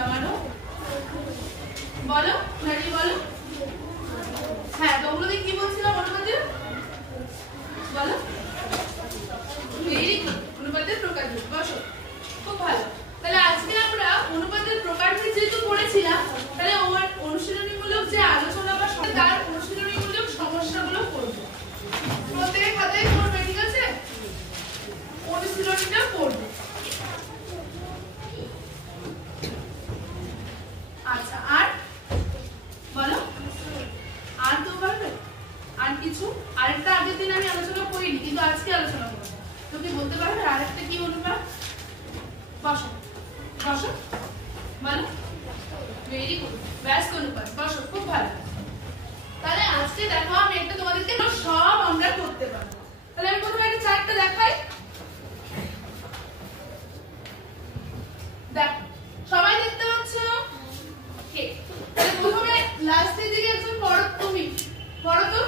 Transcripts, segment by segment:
বলেছিলাম আরো? বলো, দাঁড়িয়ে বলো। হ্যাঁ, তো ওগুলো কি বলছিলাম অনুপাতে? বলো। ভেরি গুড, অনুপাতের প্রকারভেদ। বসো, খুব ভালো। তাহলে আজকে আমরা অনুপাতের প্রকারভেদ যেহেতু পড়েছিলাম, তাহলে অনুশীলনীমূলক যে আলোচনা বা তার অনুশীলনীমূলক সমস্যাগুলো করব। প্রত্যেকের খাতায় করবে, ঠিক আছে? অনুশীলনীটা করবে। আচ্ছা, আর বলো, আর তো পারবে? আর কিছু? আরেকটা আগের দিন আমি আলোচনা করিনি, কিন্তু আজকে আলোচনা করব। তো কি বলতে পারবে আরেকটা কি অনুপাত? বসো বসো, বলো। ভেরি গুড, ব্যস্ত অনুপাত। বসো, খুব ভালো। তাহলে আজকে দেখো আমি একটা তোমাদেরকে সব আমরা করতে পারবো। তাহলে আমি প্রথমে একটা চার্টটা দেখাই। দেখো, সবাই দেখতে পাচ্ছ? ওকে, তাহলে প্রথমে লাস্টের দিকে একজন পড়ো, তুমি পড়ো তো।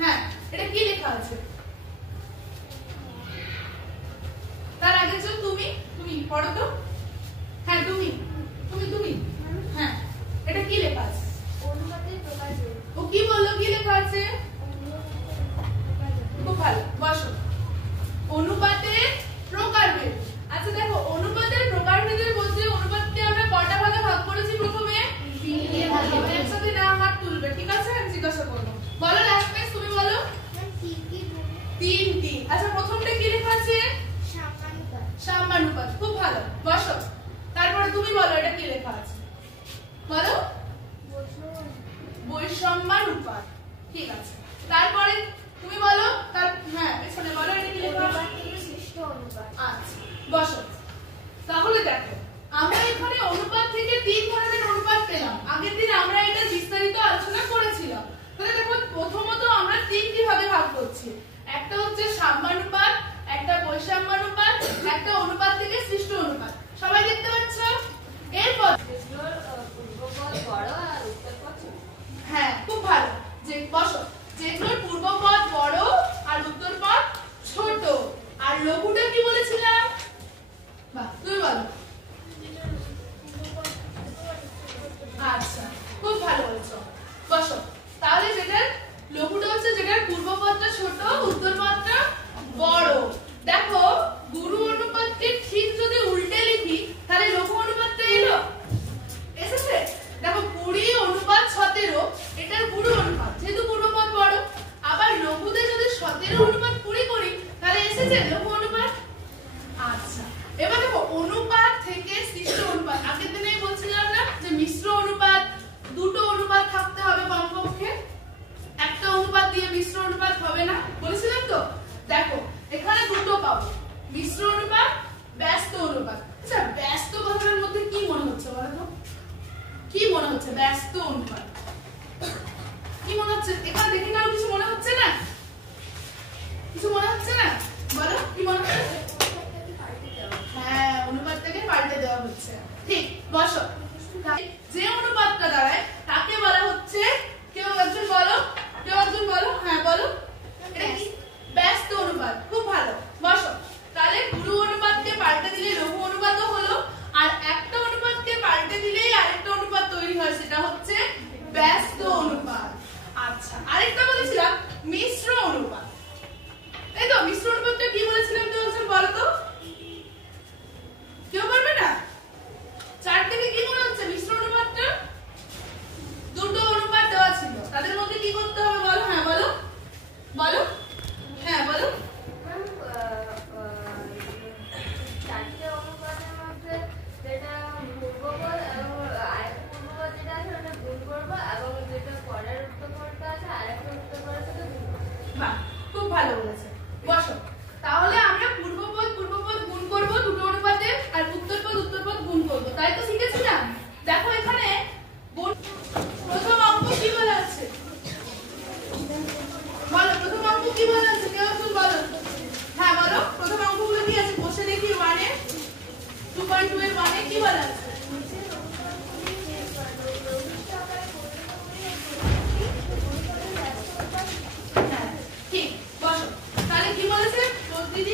হ্যাঁ, এটা কি লেখা আছে? তার আগে যে তুমি তুমি পড়ো তো। হ্যাঁ, তুমি তুমি তুমি হ্যাঁ, এটা কি লেখা আছে? অনুপাতের প্রকারভেদ। ও কি বললো, কি লেখা আছে? খুব ভালো, বসো। অনুপাতের প্রকারভেদ। আচ্ছা দেখো, অনুপাতের প্রকারভেদের মধ্যে অনুপাতকে আমরা কটা ভাগে ভাগ করেছি? প্রথমে তিনটে ভাগে। একসাথে না হাত তুলবে, ঠিক আছে? আমি জিজ্ঞাসা করবো। বলো রাজমেশ, তুমি বলো। তিনটি। আচ্ছা, প্রথমটা কি লেখা আছে? সাম্যানুপাত। খুব ভালো, বসো। তারপরে তুমি বলো, এটা কি লেখা আছে? বলো। বৈষম্যানুপাত। ঠিক আছে, তারপরে তুমি বলো। হ্যাঁ, পেছনে বলো, এটা কি লেখা আছে? আচ্ছা, বসো। তাহলে দেখো, আমরা এখানে অনুপাত থেকে তিন ধরনের অনুপাত পেলাম। আগের দিন আমরা এটা বিস্তারিত আলোচনা করেছিলাম। তাহলে দেখো, প্রথমত আমরা তিনটি ভাগে ভাগ করছি। একটা হচ্ছে সাম্যানুপাত, একটা বৈষম্যানুপাত, একটা অনুপাত থেকে সৃষ্ট অনুপাত। সবাই দেখতে পাচ্ছ? এরপর হ্যাঁ, খুব ভালো। যে বসো, যেগুলোর পূর্বপদ বড় আর উত্তরপদ ছোট। আর লঘুটা কি বলেছিলাম? বাহ, তুমি বলো। আচ্ছা, খুব ভালো বলেছো। বসো। তাহলে যেটার লঘুটা হচ্ছে যেটার পূর্বপদটা ছোট, উত্তরপদটা বড়। দেখো, গুরু অনুপাতকে ঠিক যদি উল্টে লিখি, তাহলে লঘু অনুপাতটা এলো, এসেছে? দেখো, 20:17 এটার গুরু অনুপাত, যেহেতু পূর্বপদ বড়। আবার লঘুতে যদি 17:20 করি, তাহলে এসেছে লঘু অনুপাত। আচ্ছা, এবার দেখো, অনুপাত থেকে সৃষ্ট অনুপাত। আগের দিনেই বলছিলাম না যে মিশ্র অনুপাত, দুটো অনুপাত থাকতে হবে কমপক্ষে। একটা অনুপাত দিয়ে মিশ্র অনুপাত হবে না, বলেছিলাম তো। দেখো, এখানে দুটো পাবো, মিশ্র অনুপাত, ব্যস্ত অনুপাত। আচ্ছা, ব্যস্ত কথাটার মধ্যে কি মনে হচ্ছে বলো তো? কি মনে হচ্ছে ব্যস্ত অনুপাত? কি মনে হচ্ছে? এখানে দেখে কারো কিছু মনে হচ্ছে না? কিছু মনে হচ্ছে না? বলো, কি মনে হচ্ছে? হ্যাঁ, অনুপাতটাকে পাল্টে দেওয়া হচ্ছে। ঠিক, বসো। যে অনুপাতটা দাঁড়ায় তাকে বলা হচ্ছে, কেউ একজন বলো, কেউ একজন বলো। হ্যাঁ, বলো। এটা কি? ব্যস্ত অনুপাত। খুব ভালো, বসো। তাহলে গুরু অনুপাতকে পাল্টে দিলে লঘু অনুপাতও হলো, আর একটা অনুপাতকে পাল্টে দিলেই আরেকটা অনুপাত তৈরি হয়, সেটা হচ্ছে ব্যস্ত অনুপাত। আচ্ছা, আরেকটা বলেছিলাম মিশ্র অনুপাত। এই তো, মিশ্র অনুপাতটা কি বলেছিলাম তো একজন বলো তো। কেউ পারবে না? চার থেকে কি মনে হচ্ছে মিশ্র অনুপাতটা? দুটো অনুপাত দেওয়া ছিল, তাদের মধ্যে কি করতে হবে বলো। হ্যাঁ, বলো বলো। হ্যাঁ, বলো। চারটে অনুপাতের মধ্যে যেটা পূর্বপদ এবং আরেকটা পূর্বপদ যেটা আছে ওটা গুণ করবো, এবং যেটা পরের উত্তরপদটা আছে আরেকটা উত্তরপদের সাথে গুণ করবো। বাহ, খুব ভালো বলেছে। বসো। তাহলে আমরা পূর্বপদ গুণ করব দুটো অনুপাতে, আর উত্তরপদ গুণ করব। তাই তো শিখেছিলাম। দেখো, এখানে প্রথম অঙ্ক কি বলা আছে? বলো, প্রথম অঙ্ক কি বলা আছে? কেউ একটু বলো। হ্যাঁ, বলো। প্রথম অঙ্কগুলো কি আছে? বসে দেখি। 2.2 এর 1 এ কি বলা আছে? হ্যাঁ, ঠিক, বসো। তাহলে কি বলেছে? প্রতিটি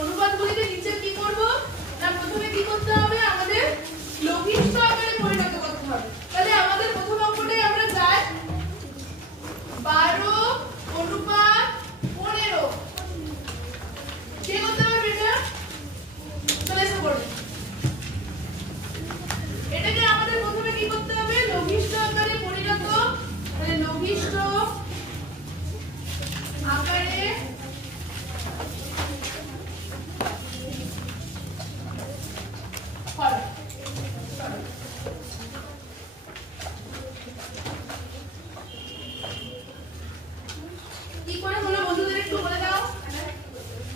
অনুপাতগুলিকে নিচে কি করব না, প্রথমে কি করতে হবে? আমাদের লঘিষ্ঠ পরিণত করতে হবে। তাহলে আমাদের প্রথম অঙ্কটাই আমরা যাই 12:15 কে করতে হবে এটা? চলে এসে পড়বে। এটাকে আমাদের প্রথমে কি করতে হবে? লঘিষ্ঠ আকারে পরিণত, তাহলে লঘিষ্ঠ আকারে করো। কি করে হলো বন্ধুদের একটু বলে দাও।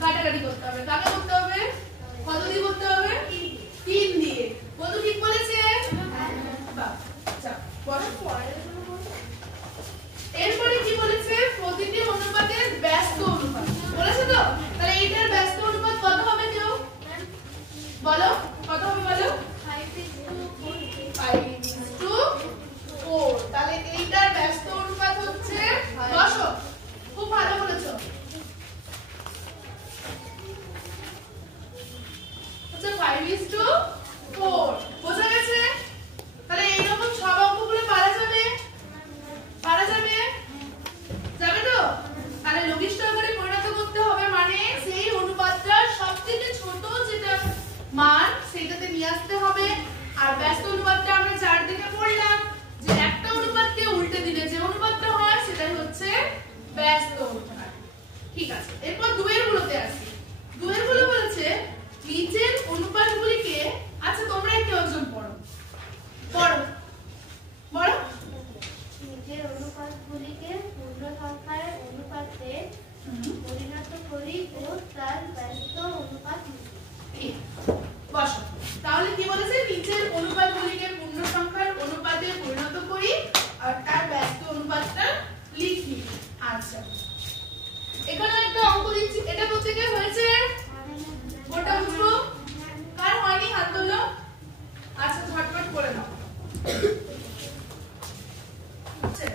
কাটাকাটি করতে হবে। কাকে করতে হবে? কত দিয়ে করতে হবে? 3 দিয়ে। বন্ধু ঠিক বলেছে? বাহ, আচ্ছা বসো। এরপরে কি বলেছে? প্রতিটি অনুপাতের ব্যস্ত অনুপাত বলেছে তো। তাহলে এইটার ব্যস্ত অনুপাত কত হবে কেউ বলো? কত হবে বলো? 5:4। তাহলে এইটার ব্যস্ত অনুপাত হচ্ছে, বসো, খুব ভালো বলেছো, আচ্ছা 5:4। বোঝা গেছে? তাহলে এইরকম সব অঙ্কগুলো পারা যাবে? পারা যাবে? যাবে তো? তাহলে লঘিষ্ঠ আকারে পরিণত করতে হবে মানে সেই অনুপাতটা সবথেকে ছোট যেটা মান সেটাতে নিয়ে আসতে হবে। আর ব্যস্ত অনুপাতটা আমরা 4 দিকে পড়লাম যে একটা অনুপাতকে উল্টে দিলে যে অনুপাতটা হয় সেটাই হচ্ছে ব্যস্ত অনুপাত। ঠিক আছে, এরপর দুয়ের গুলোতে আসি। দুয়ের গুলো বলেছে নিচের অনুপাতগুলিকে, আচ্ছা তোমরা একটু একজন পড়ো পড়ো বলো। নিজের অনুপাতগুলিকে পূর্ণ সংখ্যার অনুপাতে পরিণত করি ও তার ব্যস্ত অনুপাত লিখি। বসো। তাহলে কি বলেছে? নিচের অনুপাতগুলিকে পূর্ণ সংখ্যার অনুপাতে পরিণত করি আর তার ব্যস্ত অনুপাতটা লিখি। আচ্ছা, এখানে একটা অঙ্ক দিচ্ছি, এটা প্রত্যেকে হয়েছে? ওটা বুঝবো। কার হয়নি হাত তোলো। আচ্ছা ঝটপট করে নাও। আচ্ছা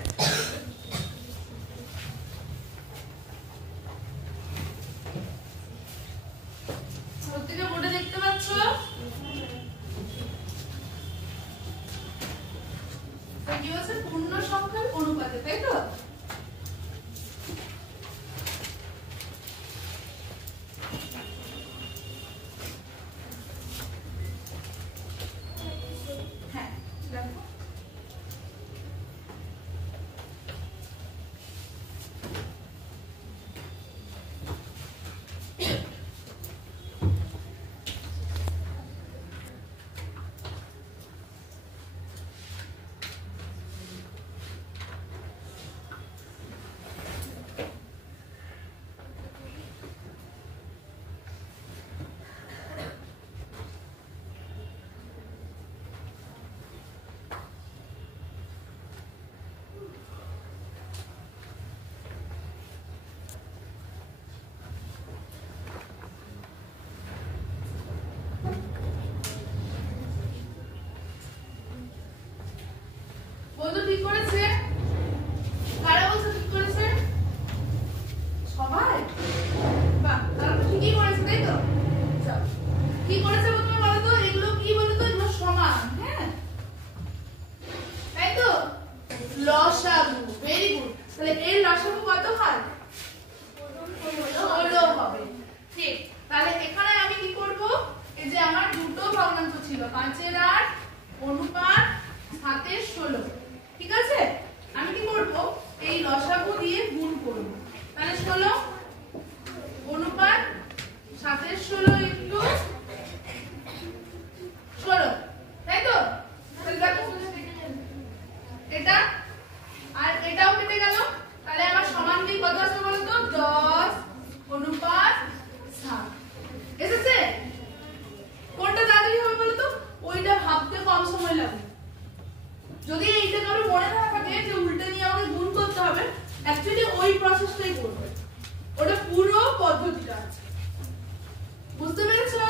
প্রত্যেকে বোর্ডে দেখতে পাচ্ছ? কি বলছে? পূর্ণ সংখ্যার অনুপাতে, তাই তো? হ্যাঁ দেখো বন্ধু ঠিক করেছে? কারা বলছে ঠিক করেছে? সবাই? বাহ, তারা তো ঠিকই করেছে, তাই তো? চল, কি করেছে প্রথমে বলো তো? এগুলো কি বলো তো? এগুলো সমান, হ্যাঁ তাই তো? লসাগু, ভেরি গুড। তাহলে এর লসাগু কত হয়? 16 হবে। ঠিক। তাহলে এখানে আমি কি করব? এই যে আমার দুটো ভগ্নাংশ ছিল 5/8 অনুপাত 7/16, ঠিক আছে? আমি কি করব? এই লসাগু দিয়ে গুণ করব। তাহলে 16 অনুপাত 7/16 ইনটু 16, তাই তো? তাহলে দেখো এটা আর এটাও কেটে গেল। তাহলে আমার সমান কি কত আসবে বলো তো? 10 অনুপাত 7 এসেছে। কোনটা তাড়াতাড়ি হবে বলো তো? ওইটা ভাবতে কম সময় লাগবে। যদি এইটা কারো মনে না থাকে যে উল্টে নিয়ে আমাকে গুণ করতে হবে, অ্যাকচুয়ালি ওই প্রসেসটাই করবে। ওটা পুরো পদ্ধতিটা আছে। বুঝতে পেরেছো?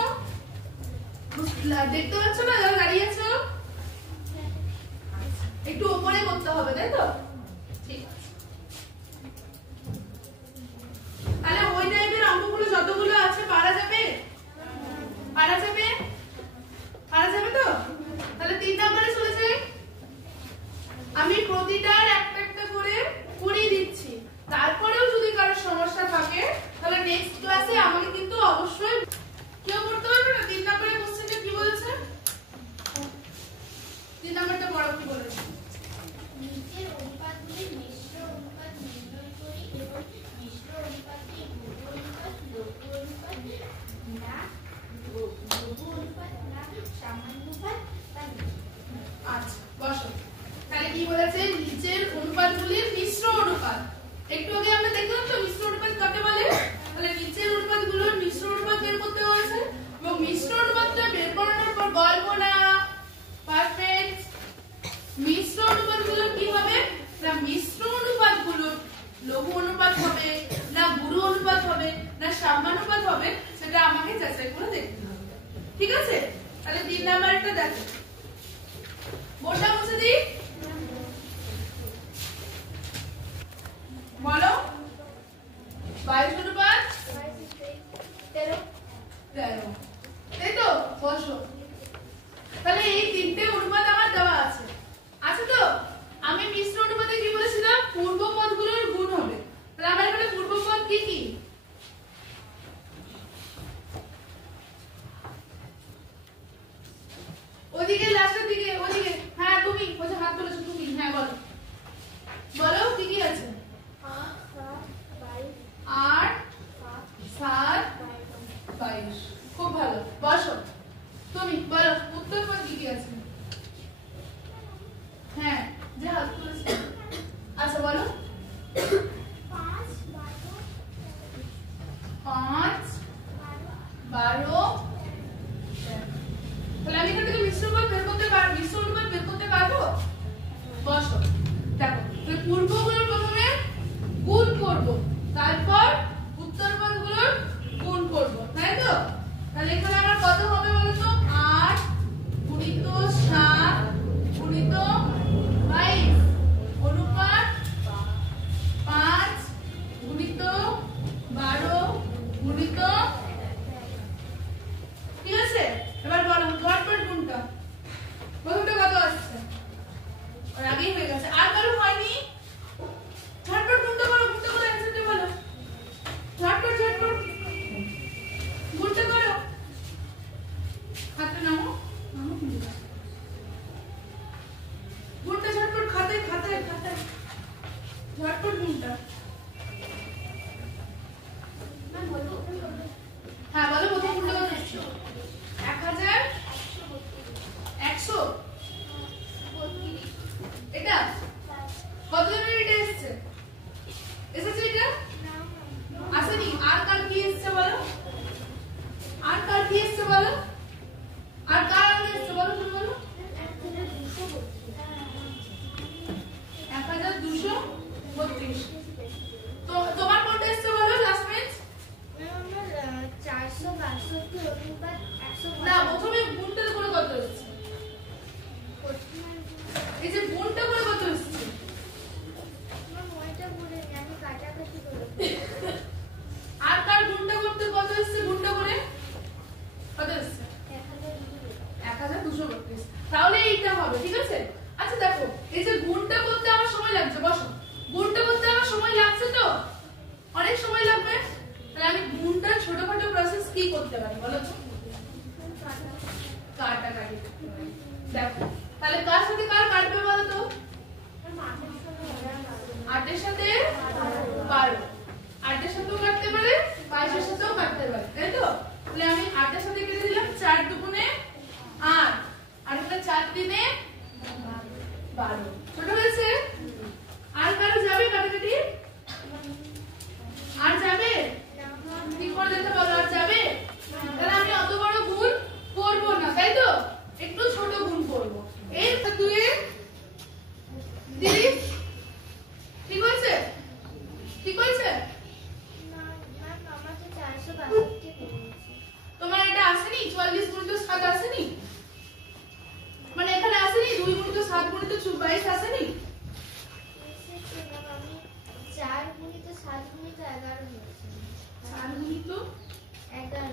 দেখতে পাচ্ছ না যারা দাঁড়িয়ে আছো? একটু উপরে করতে হবে, তাই তো? ঠিক আছে। তাহলে ওই টাইপের অঙ্কগুলো যতগুলো আছে পারা যাবে? পারা যাবে? পারা যাবে তো? তাহলে 3 নম্বরে চলে কি বলেছে নিচের অনুপাতগুলির মিশ্র অনুপাত। একটু আগে আমরা দেখলাম তো মিশ্র অনুপাত কাকে বলে। তাহলে নিচের অনুপাতগুলোর মিশ্র অনুপাত বের করতে বলেছে এবং মিশ্র অনুপাতটা বের করানোর পর গল্প না পারফেক্ট। মিশ্র অনুপাতগুলো কি হবে না মিশ্র অনুপাতগুলো লঘু অনুপাত হবে না গুরু অনুপাত হবে না সাম্যানুপাত হবে সেটা আমাকে যাচাই করে দেখতে হবে। ঠিক আছে, তাহলে 3 নাম্বারটা দেখো। বোর্ডটা মুছে দিই। বলো 22 অনুপাত 13, তাই তো? বসো। তাহলে এই তিনটে অনুপাত আমার দেওয়া আছে, আছে তো? আমি মিশ্র অনুপাতে কি বলেছিলাম পূর্ব পদগুলোর গুণ হবে। তাহলে আমার এখানে পূর্ব পদ কি কি? ওদিকে লাস্টের দিকে ওদিকে। হ্যাঁ তুমি বলছো হাত তুলেছো তুমি। হ্যাঁ বলো বলো কি কি আছে? 8 7 22। খুব ভালো, বসো। তুমি বলো উত্তর পদ কি কি আছে? হ্যাঁ যে হাত তুলেছো। আচ্ছা বলো 5 12। তাহলে আমি এখান থেকে মিশ্র অনুপাত বের করতে পারবো। বসো দেখো, পূর্বগুলোর প্রথমে গুণ করব, তারপর উত্তর পদগুলোর গুণ করব, তাই তো? তাহলে এখানে আমার কত হবে বলো তো? 8 গুণিত 7 গুণিত 22 অনুপাত 5 গুণিত 12 গুণিত। ঠিক আছে, এবার বলো ঝটপট গুণটা। প্রথমটা কত আসছে? আর আগেই হয়ে গেছে, আর কারো হয়নি। ঝটপট গুণটা করো, অ্যানসারটা বলো। ঝটপট গুণটা করো। হাতে নামো গুণটা ঝটপট, খাতায় ঝটপট গুণটা। হ্যাঁ বলো প্রথম গুণটা কত আসছে? 1100। এটা কত জনের এটা এসেছে? এটা আসেনি। আর কার কি এসেছে বলো? আর কার কি এসেছে বলো? আর কার আগে এসেছে বলো? তুমি বলো 1232। তো তোমার কোনটা এসেছে বলো লাস্ট মিনিট? 462 অনুপাত 100। না প্রথমে গুণটা করে কত এসেছে? এই যে গুণটা করে কত এসেছে? আর কার গুণটা করতে কত এসেছে? গুণটা করে কত এসেছে? 1232। তাহলে এইটা হবে, ঠিক আছে? আচ্ছা দেখো, এই যে গুণটা করতে আমার সময় লাগছে, বসো। গুণটা করতে আমার সময় লাগছে তো? অনেক সময় লাগবে। তাহলে আমি গুণটা ছোটখাটো প্রসেস কি করতে পারি বলো তো? কাটাকাটি করতে পারি। দেখো তাহলে কার সাথে কার কাটবে বলো তো? 8 এর সাথে 12। 8 এর সাথেও কাটতে পারে, 22 এর সাথেও কাটতে পারে, তাই তো? তাহলে আমি 8 এর সাথে কেটে দিলাম 4 দুগুণে 8 আর এটা 4 তিনে 12। ছোট হয়েছে? আর কারো যাবে কাটাকাটি? আর যাবে? ঠিক করে দেখতে বলো, আর যাবে? তাহলে আমি অত বড় গুণ করব না, তাই তো? একটু ছোট গুণ করব। এর 2 এ 30। ঠিক হয়েছে? ঠিক হয়েছে? তোমার এটা আসেনি? 44 গুণিত 7 আসেনি? মানে এখানে আসেনি 2 গুণিত 7 গুণিত 22 আসেনি? 4 গুণিত 7 গুণিত 11 হয়েছে। 4 গুণিত 11